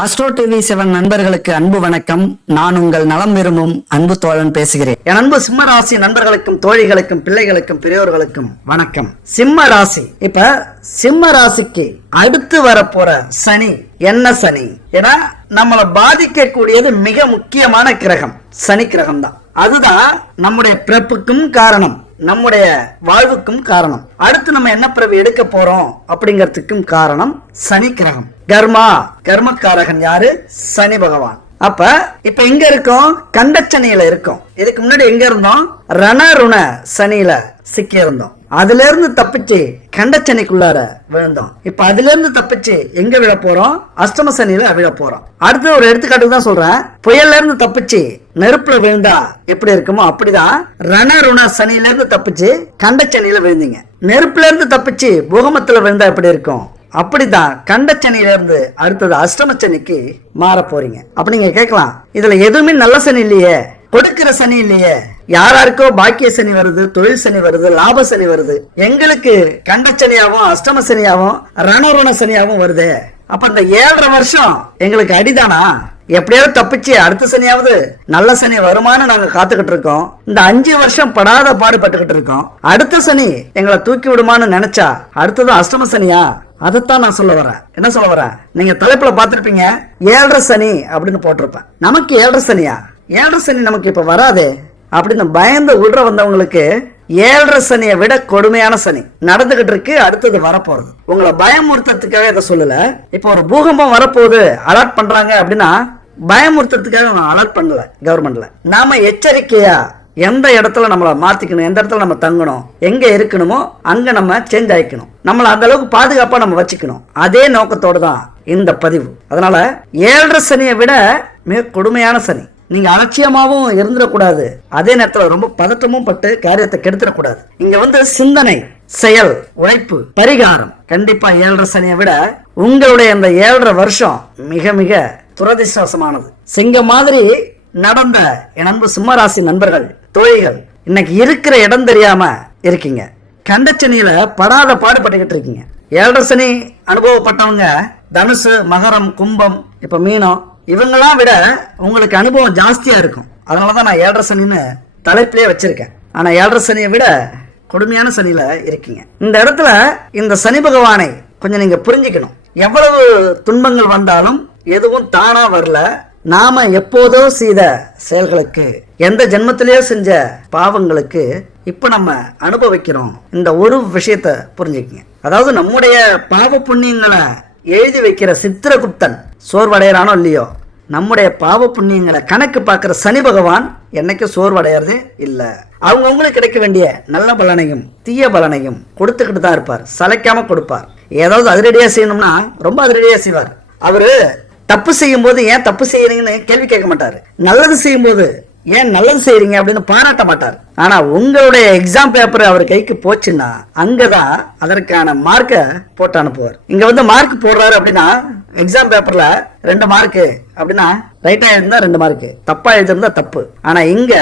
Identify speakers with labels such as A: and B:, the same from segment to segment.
A: Astro TV seven நண்பர்களுக்கு அன்பு வணக்கம். நான் உங்கள் நலம் விரும்பும் அன்பு தோழன் பேசுகிறேன். என் அன்பு சிம்ம ராசி நண்பர்களுக்கும் தோழிகளுக்கும் பிள்ளைகளுக்கும் பெரியோர்களுக்கும் வணக்கம். சிம்ம ராசி. இப்ப சிம்ம ராசிக்கு அடுத்து வரப்போற சனி என்ன சனி? ஏன்னா நம்மளை பாதிக்கக்கூடியது மிக முக்கியமான கிரகம். சனி கிரகம் தான் அதுதான் நம்முடைய பிறப்புக்கும் காரணம். நம்முடைய வாழ்வுக்கும் காரணம். அடுத்து நம்ம என்ன பிறவி எடுக்க போறோம் அப்படிங்கறதுக்கும் காரணம் சனி கிரகம். கர்மா கர்மக்காரகன் யாரு? சனி பகவான். அப்ப இப்ப எங்க இருக்கோம் கண்டச்சனியில இருக்கோம். இதுக்கு முன்னாடி எங்க இருந்தோம்? ரணருண சனியில சிக்கி இருந்தோம் அதுலேருந்து தப்பிச்சு கண்டச்சனிக்குள்ளார விழுந்தோம். இப்போ அதுலேருந்து தப்பிச்சு எங்க விழ போறோம்? அஷ்டம சனியில விழ போறோம். அடுத்து ஒரு எடுத்துக்காட்டுக்கு தான் சொல்றேன். புயல்ல இருந்து தப்பிச்சு நெருப்புல விழுந்தா எப்படி இருக்குமோ அப்படிதான் ரணருண சனியில இருந்து தப்பிச்சு கண்டச்சனியில விழுந்தீங்க. நெருப்புல இருந்து தப்பிச்சு பூகமத்துல விழுந்தா எப்படி இருக்கும்? அப்படிதான் கண்டச்சனியில இருந்து அடுத்தது அஷ்டமச்சனிக்கு மாற போறீங்க. அப்ப நீங்க கேட்கலாம் இதுல எதுவுமே நல்ல சனி இல்லையே கொடுக்கிற சனி இல்லையே யாராருக்கோ பாக்கிய சனி வருது தொழில் சனி வருது லாப சனி வருது எங்களுக்கு கண்ட சனியாவும் அஷ்டம சனியாவும் ரணரண சனியாவும் வருது. அப்ப இந்த ஏழரை வருஷம் எங்களுக்கு அடிதானா? எப்படியாவது தப்பிச்சு அடுத்த சனியாவது நல்ல சனி வருமானு நாங்க காத்துக்கிட்டு இருக்கோம். இந்த அஞ்சு வருஷம் படாத பாடுபட்டுக்கிட்டு இருக்கோம். அடுத்த சனி எங்களை தூக்கி விடுமான்னு நினைச்சா அடுத்தது அஷ்டம சனியா? அதைத்தான் நான் சொல்ல வரேன். என்ன சொல்ல வரேன்? நீங்க தலைப்புல பாத்திருப்பீங்க ஏழரை சனி அப்படின்னு போட்டிருப்பேன். நமக்கு ஏழரை சனியா? ஏழரை சனி நமக்கு இப்ப வராதே. அப்படின்னு பயந்து உள்ள வந்தவங்களுக்கு ஏழரை சனியை விட கொடுமையான சனி நடந்துகிட்டு இருக்கு அடுத்தது வரப்போறது. உங்களை பயமுறுத்ததுக்காக இதை சொல்லல. இப்போ ஒரு பூகம்பம் வரப்போகுது அலர்ட் பண்றாங்க அப்படின்னா பயமுறுத்ததுக்காக அலர்ட் பண்ணல கவர்மெண்ட்ல நாம எச்சரிக்கையா எந்த இடத்துல நம்மளை மாத்திக்கணும் எந்த இடத்துல நம்ம தங்கணும் எங்க இருக்கணுமோ அங்க நம்ம சேஞ்ச் ஆயிக்கணும். நம்மளை அந்த அளவுக்கு பாதுகாப்பா நம்ம வச்சுக்கணும். அதே நோக்கத்தோடு தான் இந்த பதிவு. அதனால ஏழரை சனியை விட மிக கொடுமையான சனி. நீங்க அலட்சியமாகவும் இருந்துடக்கூடாது. அதே நேரத்துல ரொம்ப பதட்டமும் பட்டு காரியத்தை கெடுத்துடக்கூடாது. இங்க வந்து சிந்தனை செயல் உழைப்பு பரிகாரம். கண்டிப்பா ஏழரை சனியை விட உங்களுடைய அந்த ஏழரை வருஷம் மிக மிக துரதிர்ஷ்டவசமானது. சிங்க மாதிரி நடந்த என் அன்பு சிம்மராசி நண்பர்கள் தோழிகள் இன்னைக்கு இருக்கிற இடம் தெரியாம இருக்கீங்க. கண்டச்சனியில படாத பாடுபட்டுக்கிட்டு இருக்கீங்க. ஏழரை சனி அனுபவப்பட்டவங்க தனுசு மகரம் கும்பம் இப்ப மீனம் இவங்களாம் விட உங்களுக்கு அனுபவம் ஜாஸ்தியாக இருக்கும். அதனால தான் நான் ஏழரை சனின்னு தலைப்பிலே வச்சுருக்கேன். ஆனால் ஏழரை சனியை விட கொடுமையான சனியில் இருக்கீங்க. இந்த இடத்துல இந்த சனி பகவானை கொஞ்சம் நீங்கள் புரிஞ்சுக்கணும். எவ்வளவு துன்பங்கள் வந்தாலும் எதுவும் தானாக வரல. நாம எப்போதோ செய்த செயல்களுக்கு எந்த ஜென்மத்திலேயோ செஞ்ச பாவங்களுக்கு இப்போ நம்ம அனுபவிக்கிறோம். இந்த ஒரு விஷயத்த புரிஞ்சுக்கங்க. அதாவது நம்முடைய பாவ புண்ணியங்களை எழுதி வைக்கிற சித்திரகுப்தன் சோர்வடையறானோ இல்லையோ? நம்முடைய பாவ புண்ணியங்களை கணக்கு பார்க்குற சனி பகவான் என்னைக்கும் சோர்வடைகிறது இல்லை. அவங்கவுங்களுக்கு கிடைக்க வேண்டிய நல்ல பலனையும் தீய பலனையும் கொடுத்துக்கிட்டு தான் இருப்பார். சளைக்காமல் கொடுப்பார். ஏதாவது அதிரடியாக செய்யணும்னா ரொம்ப அதிரடியாக செய்வார். அவரு தப்பு செய்யும் போது ஏன் தப்பு செய்யறீங்கன்னு கேள்வி கேட்க மாட்டார். நல்லது செய்யும்போது ஏன் நல்லது செய்கிறீங்க அப்படின்னு பாராட்ட மாட்டார். ஆனா உங்களுடைய எக்ஸாம் பேப்பர் அவர் கைக்கு போச்சுன்னா அங்கதான் அதற்கான மார்க்கை போட்டு அனுப்புவார். இங்க வந்து மார்க் போடுறாரு அப்படின்னா எக்ஸாம் பேப்பர்ல ரெண்டு மார்க்கு அப்படின்னா ரைட்டா எழுந்தா ரெண்டு மார்க்கு தப்பா எழுதிருந்தா தப்பு. ஆனா இங்க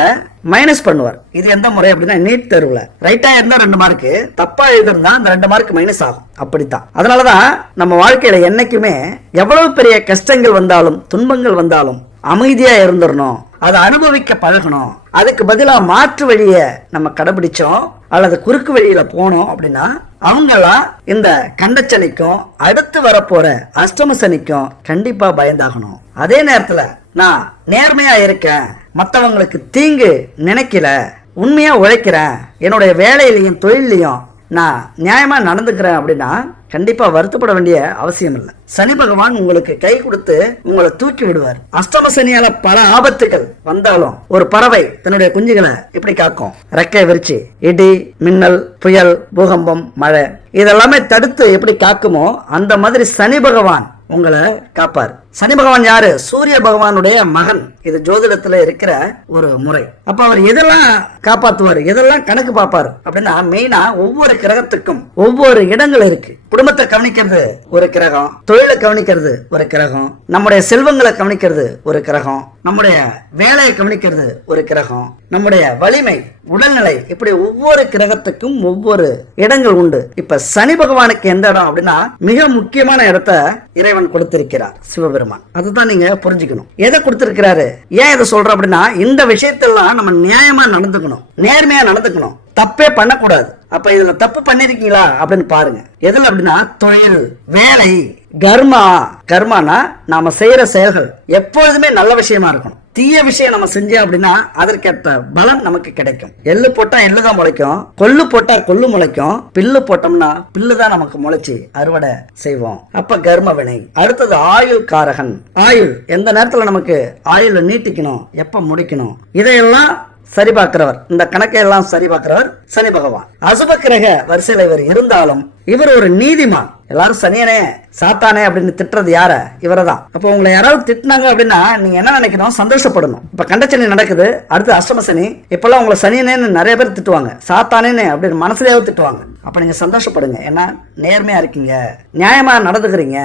A: மைனஸ் பண்ணுவார். இது எந்த முறை அப்படின்னா நீட் தேர்வுல. ரைட்டா இருந்தா ரெண்டு மார்க்கு தப்பா எழுதிருந்தா அந்த ரெண்டு மார்க் மைனஸ் ஆகும். அப்படித்தான். அதனாலதான் நம்ம வாழ்க்கையில என்னைக்குமே எவ்வளவு பெரிய கஷ்டங்கள் வந்தாலும் துன்பங்கள் வந்தாலும் அமைதியா இருந்துடணும் அதை அனுபவிக்க பழகணும். அதுக்கு பதிலாக மாற்று வழியை நம்ம கடைபிடிச்சோம். அல்லது குறுக்கு வழியில போனோம் அப்படின்னா அவங்கெல்லாம் இந்த கண்டச்சனிக்கும் அடுத்து வரப்போற அஷ்டம சனிக்கும் கண்டிப்பா பயந்தாகணும். அதே நேரத்துல நான் நேர்மையா இருக்கேன். மற்றவங்களுக்கு தீங்கு நினைக்கல. உண்மையா உழைக்கிறேன். என்னுடைய வேலையிலையும் தொழிலையும் நான் நியாயமாக நடந்துக்கிறேன் அப்படின்னா கண்டிப்பாக வருத்தப்பட வேண்டிய அவசியம் இல்லை. சனி பகவான் உங்களுக்கு கை கொடுத்து உங்களை தூக்கி விடுவார். அஷ்டம சனியால பல ஆபத்துகள் வந்தாலும் ஒரு பறவை தன்னுடைய குஞ்சுகளை எப்படி காக்கும்? ரெக்கை விரிச்சு இடி மின்னல் புயல் பூகம்பம் மழை இதெல்லாமே தடுத்து எப்படி காக்குமோ அந்த மாதிரி சனி பகவான் உங்களை காப்பார். சனி பகவான் யாரு? சூரிய பகவானுடைய மகன். இது ஜோதிடத்துல இருக்கிற ஒரு முறை. அப்ப அவர் எதெல்லாம் காப்பாத்துவாரு? எதெல்லாம் கணக்கு பார்ப்பாரு? அப்படின்னா மெயினா ஒவ்வொரு கிரகத்துக்கும் ஒவ்வொரு இடங்கள் இருக்கு. குடும்பத்தை கவனிக்கிறது ஒரு கிரகம். தொழிலை கவனிக்கிறது ஒரு கிரகம். நம்முடைய செல்வங்களை கவனிக்கிறது ஒரு கிரகம். நம்முடைய வேலையை கவனிக்கிறது ஒரு கிரகம். நம்முடைய வலிமை உடல்நிலை இப்படி ஒவ்வொரு கிரகத்துக்கும் ஒவ்வொரு இடங்கள் உண்டு. இப்ப சனி பகவானுக்கு எந்த இடம் அப்படின்னா மிக முக்கியமான இடத்த இறைவன் கொடுத்திருக்கிறார். சிவபெருமான். சிவபெருமான் அதுதான் நீங்க புரிஞ்சுக்கணும். எதை கொடுத்திருக்கிறாரு? ஏன் இதை சொல்றோம் அப்படின்னா இந்த விஷயத்தெல்லாம் நம்ம நியாயமா நடந்துக்கணும். நேர்மையா நடந்துக்கணும். தப்பே பண்ணக்கூடாது. அப்ப இதுல தப்பு பண்ணிருக்கீங்களா? அப்படின்னு பாருங்க. எதுல அப்படின்னா தொழில் வேலை கர்மா. கர்மானா நாம செய்யற செயல்கள் எப்பொழுதுமே நல்ல விஷயமா இருக்கணும். தீய விஷயம் நம்ம செஞ்சோம் அப்படின்னா அதற்கேற்ற பலன் நமக்கு கிடைக்கும். எள்ளு போட்டா எள்ளு தான் முளைக்கும். கொள்ளு போட்டா கொள்ளு முளைக்கும். பில்லு போட்டோம்னா பில்லு தான் நமக்கு முளைச்சு அறுவடை செய்வோம். அப்ப கர்ம வினை. அடுத்தது ஆயுள் காரகன். ஆயுள். எந்த நேரத்துல நமக்கு ஆயுளை நீட்டிக்கணும்? எப்ப முடிக்கணும்? இதையெல்லாம் சரி பார்க்கிறவர் இந்த கணக்கை எல்லாம் சரி பார்க்கிறவர் சனி பகவான். அசுப கிரக வரிசையில் இவர் இருந்தாலும் இவர் ஒரு நீதிமான். எல்லாரும் சனியனே சாத்தானே அப்படின்னு திட்டுறது யார? இவரை தான் அப்போ உங்களை யாராவது திட்டினாங்க அப்படின்னா நீங்க என்ன நினைக்கணும்? சந்தோஷப்படணும். இப்ப கண்டச்சனி நடக்குது அடுத்து அஷ்டம சனி. இப்பெல்லாம் உங்களை சனியனேன்னு நிறைய பேர் திட்டுவாங்க. சாத்தானேன்னு அப்படின்னு மனசுலயாவது திட்டுவாங்க. அப்ப நீங்க சந்தோஷப்படுங்க. ஏன்னா நேர்மையா இருக்கீங்க. நியாயமா நடந்துக்கிறீங்க.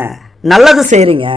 A: நல்லது செய்யறீங்க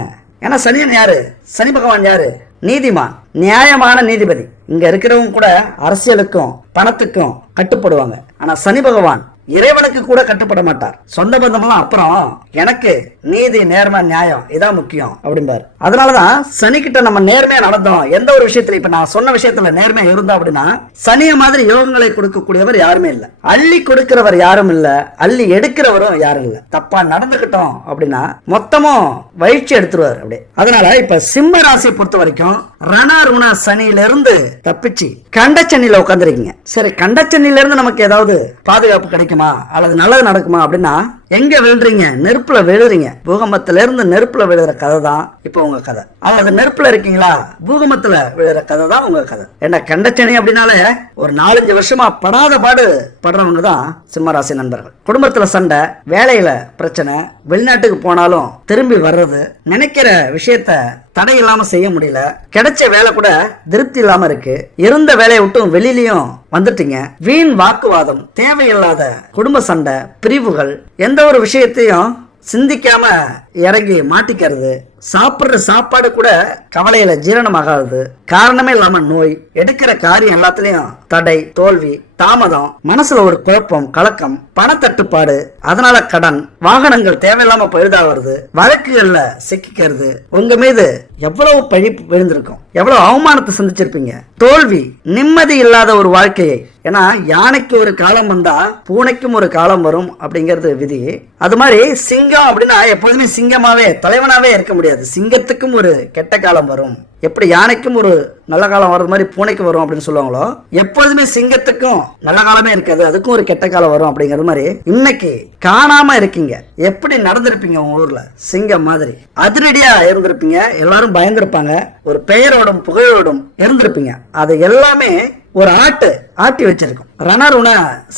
A: ஏன்னா சனியன் யாரு? சனி பகவான் யாரு? நீதிமான். நியாயமான நீதிபதி. இங்க இருக்கிறவங்க கூட அரசியலுக்கும் பணத்துக்கும் கட்டுப்படுவாங்க. ஆனா சனி பகவான் இறைவனுக்கு கூட கட்டுப்பட மாட்டார். சொந்த பந்தமெல்லாம் அப்புறம் எனக்கு நீதி நேர்மை நியாயம் இதான் முக்கியம். அப்படிம்பாரு. அதனாலதான் சனி கிட்ட நம்ம நேர்மையா நடந்தோம். எந்த ஒரு விஷயத்துல இப்ப நான் சொன்ன விஷயத்துல நேர்மையா இருந்தோம் அப்படின்னா சனிய மாதிரி யோகங்களை கொடுக்கக்கூடியவர் யாருமே இல்ல. அள்ளி கொடுக்கிறவர் யாரும் இல்ல. அள்ளி எடுக்கிறவரும் யாரும் இல்ல. தப்பா நடந்துகிட்டோம் அப்படின்னா மொத்தமும் வயிற்சி எடுத்துருவார் அப்படியே. அதனால இப்ப சிம்ம ராசியை பொறுத்த வரைக்கும் ரணா ருணா சனியில இருந்து தப்பிச்சு கண்டச்சனியில உட்காந்துருக்கீங்க சரி கண்டச்சனியில இருந்து நமக்கு ஏதாவது பாதுகாப்பு கிடைக்குமா? அல்லது நல்லது நடக்குமா அப்படின்னா எங்க விழுறீங்க நெருப்புல விழுறீங்க பூகம்பத்துல இருந்து நெருப்புல விழுற கதை தான் இப்போ உங்க கதை. அதாவது நெருப்புல இருக்கீங்களா? பூகம்பத்துல விழுற கதை தான் உங்க கதை. என்ன கண்டச்சனை அப்படின்னாலே ஒரு நாலஞ்சு வருஷமா படாத பாடு படுறவங்க தான் சிம்மராசி நண்பர்கள். குடும்பத்துல சண்டை வேலையில பிரச்சனை வெளிநாட்டுக்கு போனாலும் திரும்பி வர்றது நினைக்கிற விஷயத்த தடை இல்லாம செய்ய முடியல. கிடைச்ச வேலை கூட திருப்தி இல்லாம இருக்கு. இருந்த வேலையை விட்டும் வெளியிலயும் வந்துட்டீங்க. வீண் வாக்குவாதம் தேவையில்லாத குடும்ப சண்டை பிரிவுகள் எந்த ஒரு விஷயத்தையும் சிந்திக்காம இறங்கி மாட்டிக்கிறது. சாப்பிடுற சாப்பாடு கூட கவலையில ஜீரணமாகாது. காரணமே இல்லாம நோய் எடுக்கிற காரியம் எல்லாத்துலயும் தடை தோல்வி தாமதம் மனசுல ஒரு குழப்பம் கலக்கம் பணத்தட்டுப்பாடு அதனால கடன் வாகனங்கள் தேவையில்லாம பழுதாகிறது வழக்குகள்ல சிக்கிக்கிறது. உங்க மீது எவ்வளவு பழிப்பு விழுந்திருக்கும்? எவ்வளவு அவமானத்தை சந்திச்சிருப்பீங்க? தோல்வி நிம்மதி இல்லாத ஒரு வாழ்க்கையை. ஏன்னா யானைக்கு ஒரு காலம் வந்தா பூனைக்கும் ஒரு காலம் வரும் அப்படிங்கிறது விதி. அது மாதிரி சிங்கம் அப்படின்னா எப்போதுமே சிங்கமாவே தலைவனாவே இருக்க முடியாது. சிங்கத்துக்கும் ஒரு கெட்ட காலம் வரும். எப்படி யானைக்கும் ஒரு நல்ல காலம் வர்றது மாதிரி பூனைக்கு வரும் அப்படின்னு சொல்லுவாங்களோ எப்பொழுதுமே சிங்கத்துக்கும் நல்ல காலமே இருக்காது அதுக்கும் ஒரு கெட்ட காலம் வரும் அப்படிங்கிற மாதிரி இன்னைக்கு காணாம இருக்கீங்க. எப்படி நடந்திருப்பீங்க உங்க ஊர்ல? சிங்கம் மாதிரி. அதிரடியா இருந்திருப்பீங்க எல்லாரும் பயந்துருப்பாங்க ஒரு பெயரோடும் புகழோடும் இருந்திருப்பீங்க. அது எல்லாமே ஒரு ஆட்டு ஆட்டி வச்சிருக்கும். ரணருண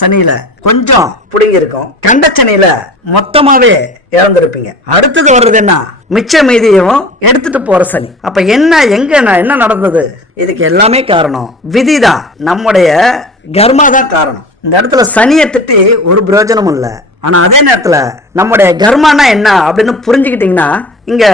A: சனியில கொஞ்சம் புடுங்கி இருக்கும் கண்டச்சனியில மொத்தமாவே இறந்திருப்பீங்க. அடுத்தது வர்றது என்ன? மிச்ச மீதியும் எடுத்துட்டு போற சனி. அப்ப என்ன எங்க என்ன நடந்தது? இதுக்கு எல்லாமே காரணம். விதிதான் நம்முடைய கர்மா தான் காரணம். இந்த இடத்துல சனியை திட்டி ஒரு பிரயோஜனமும் இல்லை. ஆனா அதே நேரத்துல நம்முடைய கர்மானா என்ன அப்படின்னு புரிஞ்சுக்கிட்டீங்கன்னா இங்க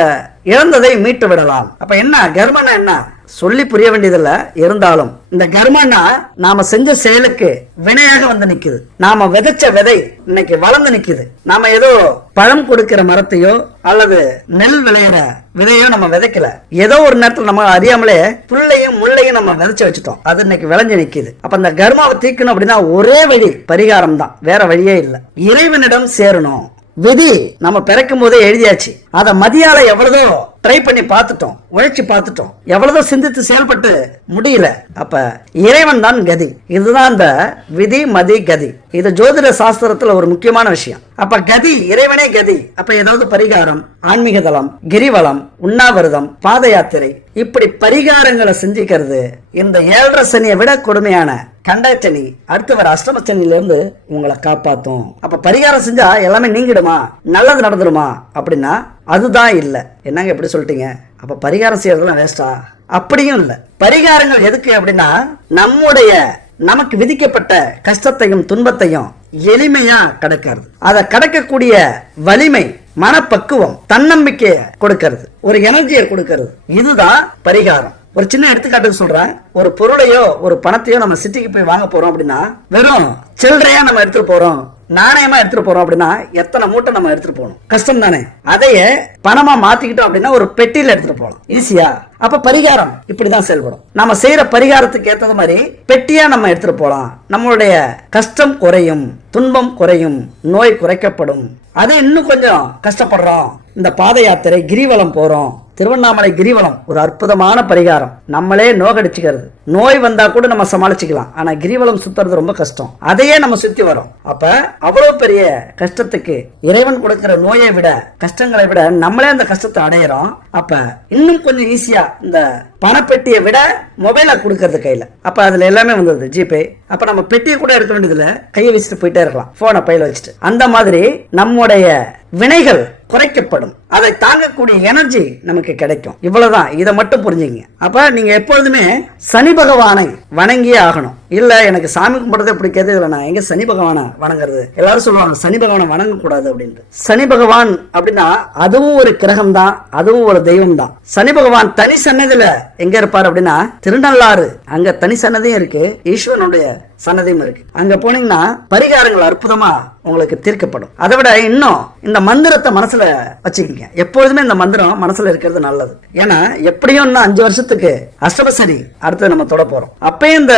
A: இறந்ததை மீட்டு விடலாம். அப்ப என்ன? கர்மனா என்ன? சொல்லி புரிய வேண்டியதில்ல. இருந்தாலும் இந்த கர்மன்னா நாம செஞ்ச செயலுக்கு வினையாக வந்து நிக்குது. நாம விதைச்ச விதை இன்னைக்கு வளர்ந்து நிக்குது. நாம ஏதோ பழம் கொடுக்கிற மரத்தையோ அல்லது நெல் விளையிற விதையோ நம்ம விதைக்கல. ஏதோ ஒரு நேரத்தில் நம்ம அறியாமலே புல்லையும் முள்ளையும் நம்ம விதைச்சு வச்சுட்டோம். அது இன்னைக்கு விளைஞ்சு நிக்குது. அப்ப இந்த கர்மாவை தீக்கணும் அப்படின்னா ஒரே வழி பரிகாரம் தான் வேற வழியே இல்லை. இறைவனிடம் சேரணும். விதி. நம்ம பிறக்கும் போதே எழுதியாச்சு. அதை மதியால எவ்வளதோ ட்ரை பண்ணி பார்த்துட்டோம். உழைச்சி பார்த்துட்டோம். எவ்வளதோ சிந்தித்து செயல்பட்டு முடியல. அப்ப இறைவன் தான் கதி. இதுதான் இந்த விதி மதி கதி. இது ஜோதிட சாஸ்திரத்துல ஒரு முக்கியமான விஷயம். அப்ப கதி இறைவனே கதி. அப்ப ஏதாவது பரிகாரம் ஆன்மீக தளம் கிரிவலம் உண்ணாவிரதம் பாத யாத்திரை இப்படி பரிகாரங்களை சிந்திக்கிறது இந்த ஏழரை சனியை விட கொடுமையான கண்டச்சனி அடுத்து வர அஷ்டம உங்களை காப்பாத்தும். அப்ப பரிகாரம் செஞ்சா எல்லாமே நீங்கிடுமா? நல்லது நடந்துருமா? அப்படின்னா அதுதான் இல்லை. என்னங்க எப்படி சொல்லிட்டீங்க? அப்ப பரிகாரம் செய்யறதுலாம் வேஸ்டா அப்படியும் இல்லை. பரிகாரங்கள் எதுக்கு அப்படின்னா நம்முடைய நமக்கு விதிக்கப்பட்ட கஷ்டத்தையும் துன்பத்தையும் எளிமையா கடக்கிறது. அதை கடக்கக்கூடிய வலிமை மனப்பக்குவம் தன்னம்பிக்கையை கொடுக்கிறது. ஒரு எனர்ஜியை கொடுக்கிறது. இதுதான் பரிகாரம். ஒரு சின்ன எடுத்துக்காட்டுக்கு சொல்றேன். ஒரு பொருளையோ ஒரு பணத்தையோ நம்ம சிட்டிக்கு போய் வாங்க போறோம் அப்படின்னா வெறும் சில்லறையா நம்ம எடுத்துட்டு போறோம். நாணயமா எடுத்துட்டு போறோம் அப்படின்னா எத்தனை மூட்டை நம்ம எடுத்துட்டு போகணும்? கஷ்டம் தானே? அதையே பணமா மாத்திக்கிட்டோம் அப்படின்னா ஒரு பெட்டியில எடுத்துட்டு போகலாம். ஈஸியா அப்ப பரிகாரம் இப்படிதான் செயல்படும். நம்ம செய்யற பரிகாரத்துக்கு ஏத்தது மாதிரி பெட்டியா நம்ம எடுத்துட்டு போகலாம். நம்மளுடைய கஷ்டம் குறையும் துன்பம் குறையும் நோய் குறைக்கப்படும். அது இன்னும் கொஞ்சம் கஷ்டப்படுறோம். இந்த பாத யாத்திரை கிரிவலம் போறோம். திருவண்ணாமலை கிரிவலம் ஒரு அற்புதமான பரிகாரம். நம்மளே நோகடிச்சுக்கிறது. நோய் வந்தா கூட நம்ம சமாளிச்சுக்கலாம். ஆனா கிரிவலம் சுத்துறது ரொம்ப கஷ்டம். அதையே நம்ம சுத்தி வரோம். அப்ப அவ்வளவு பெரிய கஷ்டத்துக்கு இறைவன் கொடுக்கிற நோயை விட கஷ்டங்களை விட நம்மளே அந்த கஷ்டத்தை அடையிறோம். அப்ப இன்னும் கொஞ்சம் ஈஸியா இந்த பணப்பெட்டியை விட மொபைலை கொடுக்கறது கையில. அப்ப அதுல எல்லாமே வந்தது. ஜிபே. அப்ப நம்ம பெட்டியை கூட எடுக்க வேண்டியதுல கையை வச்சுட்டு போயிட்டே இருக்கலாம். போனை பையில வச்சுட்டு. அந்த மாதிரி நம்முடைய வினைகள் குறைக்கப்படும். அதை தாங்கக்கூடிய எனர்ஜி நமக்கு கிடைக்கும். இவ்வளவுதான். இதை மட்டும் புரிஞ்சுங்க. அப்ப நீங்க எப்பொழுதுமே சனி பகவானை வணங்கியே ஆகணும். இல்ல எனக்கு சாமி கும்பிடுறதே பிடிக்காது. இதுல நான் எங்க சனி பகவானை வணங்குறது? எல்லாரும் சொல்லுவாங்க சனி பகவானை வணங்க கூடாது அப்படின்ட்டு. சனி பகவான் அப்படின்னா அதுவும் ஒரு கிரகம் தான் அதுவும் ஒரு தெய்வம் தான் சனி பகவான் தனி சன்னதியில எங்க இருப்பார் அப்படின்னா திருநள்ளாறு. அங்க தனி சன்னதியும் இருக்கு. ஈஸ்வரனுடைய சன்னதியும் இருக்கு. அங்க போனீங்கன்னா பரிகாரங்கள் அற்புதமா உங்களுக்கு தீர்க்கப்படும். அதை விட இன்னும் இந்த மந்திரத்தை மனசுல வச்சுக்கோங்க. எப்பொழுதுமே இந்த மந்திரம் மனசுல இருக்கிறது நல்லது. ஏன்னா எப்படியும் இன்னும் அஞ்சு வருஷத்துக்கு அஷ்டபசரி அடுத்து நம்ம தொட போறோம். அப்பயும் இந்த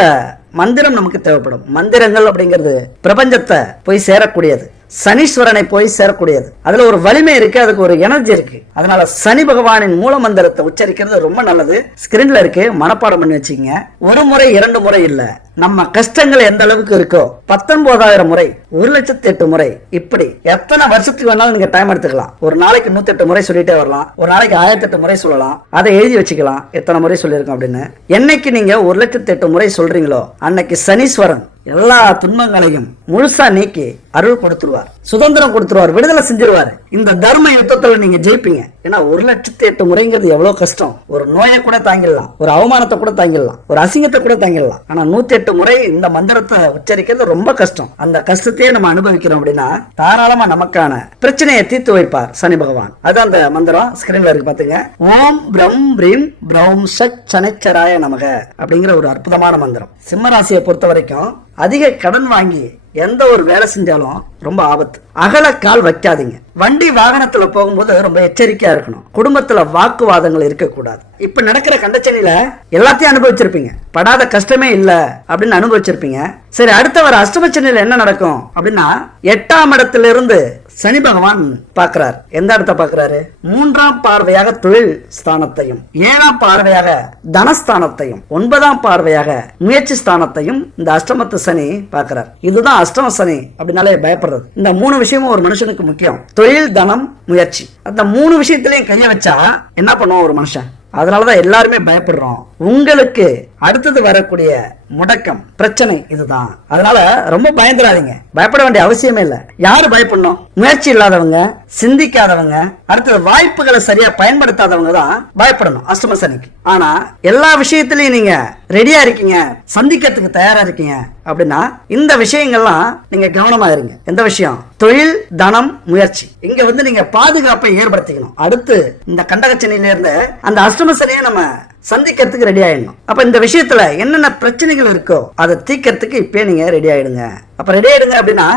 A: மந்திரம் நமக்கு தேவைப்படும். மந்திரங்கள் அப்படிங்கிறது பிரபஞ்சத்தை போய் சேரக்கூடியது. சனீஸ்வரனை போய் சேரக்கூடியது. அதுல ஒரு வலிமை இருக்கு அதுக்கு ஒரு எனர்ஜி இருக்கு. அதனால சனி பகவானின் மூல மந்திரத்தை உச்சரிக்கிறது ரொம்ப நல்லது. ஸ்கிரீன்ல இருக்கு மனப்பாடம் பண்ணி வச்சுக்கங்க. ஒரு முறை இரண்டு முறை இல்ல. நம்ம கஷ்டங்கள் எந்த அளவுக்கு இருக்கோ பத்தொன்பதாயிரம் முறை ஒரு லட்சத்தி எட்டு முறை இப்படி எத்தனை வருஷத்துக்கு வேணாலும் நீங்க டைம் எடுத்துக்கலாம். ஒரு நாளைக்கு நூத்தி எட்டு முறை சொல்லிட்டே வரலாம். ஒரு நாளைக்கு ஆயிரத்தி எட்டு முறை சொல்லலாம். அதை எழுதி வச்சுக்கலாம். எத்தனை முறை சொல்லியிருக்கோம் அப்படின்னு. என்னைக்கு நீங்க ஒரு லட்சத்தி எட்டு முறை சொல்றீங்களோ அன்னைக்கு சனீஸ்வரன் எல்லா துன்பங்களையும் முழுசா நீக்கி அருள் கொடுத்துருவார். சுதந்திரம் கொடுத்துருவார் விடுதலை செஞ்சிருவார். இந்த தர்ம யுத்தத்துல நீங்க ஜெயிப்பீங்க. ஏன்னா ஒரு லட்சத்தி எட்டு முறைங்கிறது எவ்வளவு கஷ்டம். ஒரு நோயை கூட தாங்கிடலாம் ஒரு அவமானத்தை கூட தாங்கிடலாம் ஒரு அசிங்கத்தை கூட தாங்கிடலாம். ஆனா நூத்தி எட்டு முறை இந்த மந்திரத்தை உச்சரிக்கிறது ரொம்ப கஷ்டம். அந்த கஷ்டத்தையே நம்ம அனுபவிக்கிறோம் அப்படின்னா தாராளமா நமக்கான பிரச்சனையை தீர்த்து வைப்பார் சனி பகவான். அது அந்த மந்திரம் ஸ்கிரீன்ல இருக்கு பாத்துங்க. ஓம் பிரம் பிரீம் பிரௌம் சக் சனைச்சராய நமக அப்படிங்கிற ஒரு அற்புதமான மந்திரம். சிம்மராசியை பொறுத்த வரைக்கும் அதிக கடன் வாங்கி எந்த ஒரு வேலை செஞ்சாலும் ரொம்ப ஆபத்து. அகல கால் வைக்காதீங்க. வண்டி வாகனத்துல போகும்போது ரொம்ப எச்சரிக்கையா இருக்கணும். குடும்பத்துல வாக்குவாதங்கள் இருக்கக்கூடாது. இப்ப நடக்கிற கண்டச்சனில எல்லாத்தையும் அனுபவிச்சிருப்பீங்க. படாத கஷ்டமே இல்ல அப்படின்னு அனுபவிச்சிருப்பீங்க. சரி அடுத்த வர அஷ்டமச்சனையில் என்ன நடக்கும் அப்படின்னா எட்டாம் இடத்துல இருந்து சனி பகவான் பார்க்கிறார். எந்த இடத்தை பார்க்கிறாரு? மூன்றாம் பார்வையாக தொழில் ஸ்தானத்தையும் ஏழாம் பார்வையாக தனஸ்தானத்தையும் ஒன்பதாம் பார்வையாக முயற்சி ஸ்தானத்தையும் இந்த அஷ்டமத்து சனி பார்க்கிறார். இதுதான் அஷ்டம சனி அப்படின்னாலே பயப்படுறது. இந்த மூணு விஷயமும் ஒரு மனுஷனுக்கு முக்கியம். தொழில் தனம் முயற்சி. அந்த மூணு விஷயத்திலையும் கைய வச்சா என்ன பண்ணுவோம் ஒரு மனுஷன்? அதனாலதான் எல்லாருமே பயப்படுறோம். உங்களுக்கு அடுத்தது வரக்கூடிய முடக்கம் பிரச்சனை இதுதான். அதனால ரொம்ப பயந்துடாதீங்க. பயப்பட வேண்டிய அவசியமே இல்லை. யாரு பயப்படணும்? முயற்சி இல்லாதவங்க சிந்திக்காதவங்க அடுத்தது வாய்ப்புகளை சரியா பயன்படுத்தாதவங்க தான் பயப்படணும் அஷ்டம சனிக்கு. ஆனா எல்லா விஷயத்திலையும் நீங்க ரெடியா இருக்கீங்க சந்திக்கிறதுக்கு தயாரா இருக்கீங்க அப்படின்னா இந்த விஷயங்கள்லாம் நீங்க கவனமா இருங்க. எந்த விஷயம்? தொழில் தனம் முயற்சி. இங்க வந்து நீங்க பாதுகாப்பை ஏற்படுத்திக்கணும். அடுத்து இந்த கண்டகச்சனில இருந்து அந்த அஷ்டம சனியை நம்ம சந்திக்கிறதுக்கு ரெடி ஆகிடணும் அப்போ இந்த விஷயத்தில் என்னென்ன பிரச்சனைகள் இருக்கோ அதை தீக்கிறதுக்கு இப்போ நீங்கள் ரெடி ஆகிடுங்க அப்போ ரெடி ஆயிடுங்க அப்படின்னா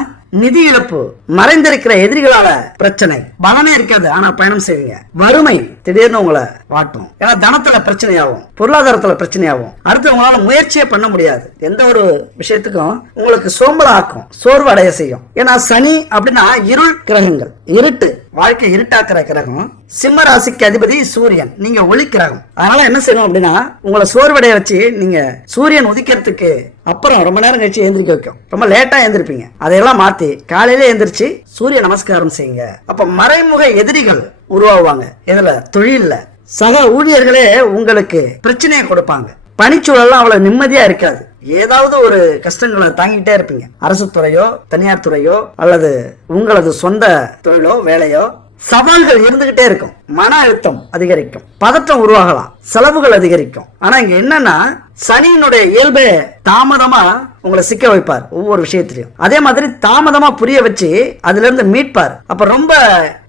A: நிதி இழப்பு மறைந்திருக்கிற எதிரிகளால பிரச்சனை பலனே இருக்காது. ஆனா பயணம் செய்வீங்க. வறுமை திடீர்னு உங்களை வாட்டும். ஏன்னா தனத்துல பிரச்சனையாகும் பொருளாதாரத்துல பிரச்சனையாகும். அடுத்து உங்களால முயற்சியே பண்ண முடியாது. எந்த ஒரு விஷயத்துக்கும் உங்களுக்கு சோம்பலாக்கும் சோர்வு அடைய செய்யும். ஏன்னா சனி அப்படின்னா இருள் கிரகங்கள் இருட்டு. வாழ்க்கை இருட்டாக்குற கிரகம் சிம்ம ராசிக்கு அதிபதி சூரியன். நீங்க ஒளி கிரகம். அதனால என்ன செய்யணும் அப்படின்னா உங்களை சோர்வடைய வச்சு நீங்க சூரியன் உதிக்கிறதுக்கு அப்புறம் ரொம்ப நேரம் கழிச்சு எந்திரிக்க வைக்கும். ரொம்ப லேட்டா எழுந்திருப்பீங்க அதையெல்லாம் மாத்தி காலையில எழுந்திரிச்சு சூரிய நமஸ்காரம் செய்யுங்க. அப்ப மறைமுக எதிரிகள் உருவாகுவாங்க இதுல தொழில்ல. சக ஊழியர்களே உங்களுக்கு பிரச்சனையை கொடுப்பாங்க. பணிச்சூழல்லாம் அவ்வளவு நிம்மதியா இருக்காது. ஏதாவது ஒரு கஷ்டங்களை தாங்கிட்டே இருப்பீங்க. அரசு துறையோ தனியார் துறையோ அல்லது உங்களது சொந்த தொழிலோ வேலையோ சவால்கள் இருந்துகிட்டே இருக்கும். மன அழுத்தம் அதிகரிக்கும். பதற்றம் உருவாகலாம். செலவுகள் அதிகரிக்கும். ஆனா இங்க என்னன்னா சனியினுடைய இயல்பே தாமதமா உங்களை சிக்க வைப்பார் ஒவ்வொரு விஷயத்திலையும். அதே மாதிரி தாமதமா புரிய வச்சு அதுல இருந்து மீட்பார். அப்ப ரொம்ப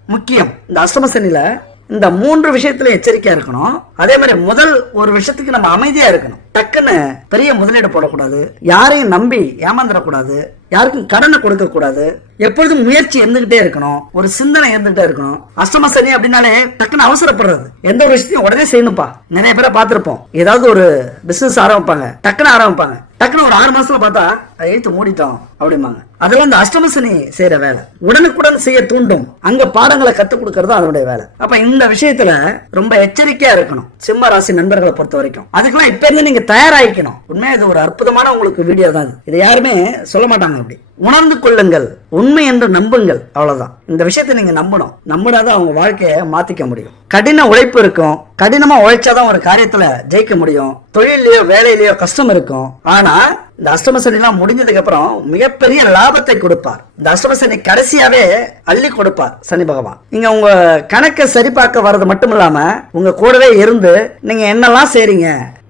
A: முக்கியம். இந்த அஷ்டம சனியில இந்த மூன்று விஷயத்துல எச்சரிக்கையா இருக்கணும். அதே மாதிரி முதல் ஒரு விஷயத்துக்கு நம்ம அமைதியா இருக்கணும். டக்குன்னு பெரிய முதலீடு போடக்கூடாது. யாரையும் நம்பி ஏமாந்துடக்கூடாது. யாருக்கும் கடனை கொடுக்க கூடாது எப்பொழுதும் முயற்சி இருந்துகிட்டே இருக்கணும். ஒரு சிந்தனை இருந்துகிட்டே இருக்கணும். அஷ்டம சனி அப்படின்னாலே டக்குன்னு அவசரப்படுறது. எந்த ஒரு விஷயத்தையும் உடனே செய்யணும்ப்பா. நிறைய பேரை பார்த்திருப்போம். ஏதாவது ஒரு பிசினஸ் ஆரம்பிப்பாங்க. டக்குன்னு ஆரம்பிப்பாங்க. டக்குன்னு ஒரு ஆறு மாசத்துல பார்த்தா அதை எழுத்து மூடிட்டோம் அப்படிம்பாங்க. அதெல்லாம் இந்த அஷ்டம சனி செய்யற வேலை. உடனுக்குடன் செய்ய தூண்டும். அங்க பாடங்களை கத்துக் கொடுக்கறது அதனுடைய வேலை. அப்ப இந்த விஷயத்துல ரொம்ப எச்சரிக்கையா இருக்கணும். சிம்ம ராசி நண்பர்களை பொறுத்த வரைக்கும். அதுக்கெல்லாம் இப்ப இருந்து நீங்க தயாராகிக்கணும். உண்மையா இது ஒரு அற்புதமான உங்களுக்கு வீடியோ தான் இது. யாருமே சொல்ல மாட்டாங்க அப்படி. உணர்ந்து கொள்ளுங்கள். உண்மை என்று நம்புங்கள். அவ்வளவுதான். இந்த விஷயத்தை நீங்க நம்பணும். நம்பினாதான் அவங்க வாழ்க்கையை மாத்திக்க முடியும். கடின உழைப்பு இருக்கும். கடினமா உழைச்சாதான் ஒரு காரியத்துல ஜெயிக்க முடியும். தொழிலையோ வேலையிலையோ கஷ்டம் இருக்கும். ஆனா இந்த அஷ்டம சனி எல்லாம் முடிஞ்சதுக்கு அப்புறம் மிகப்பெரிய லாபத்தை கொடுப்பார். இந்த அஷ்டம சனி கடைசியாவே அள்ளி கொடுப்பார் சனி பகவான். நீங்க உங்க கணக்கை சரி பார்க்க வர்றது மட்டும் இல்லாம உங்க கூடவே இருந்து நீங்க என்னெல்லாம் செய்றீங்க?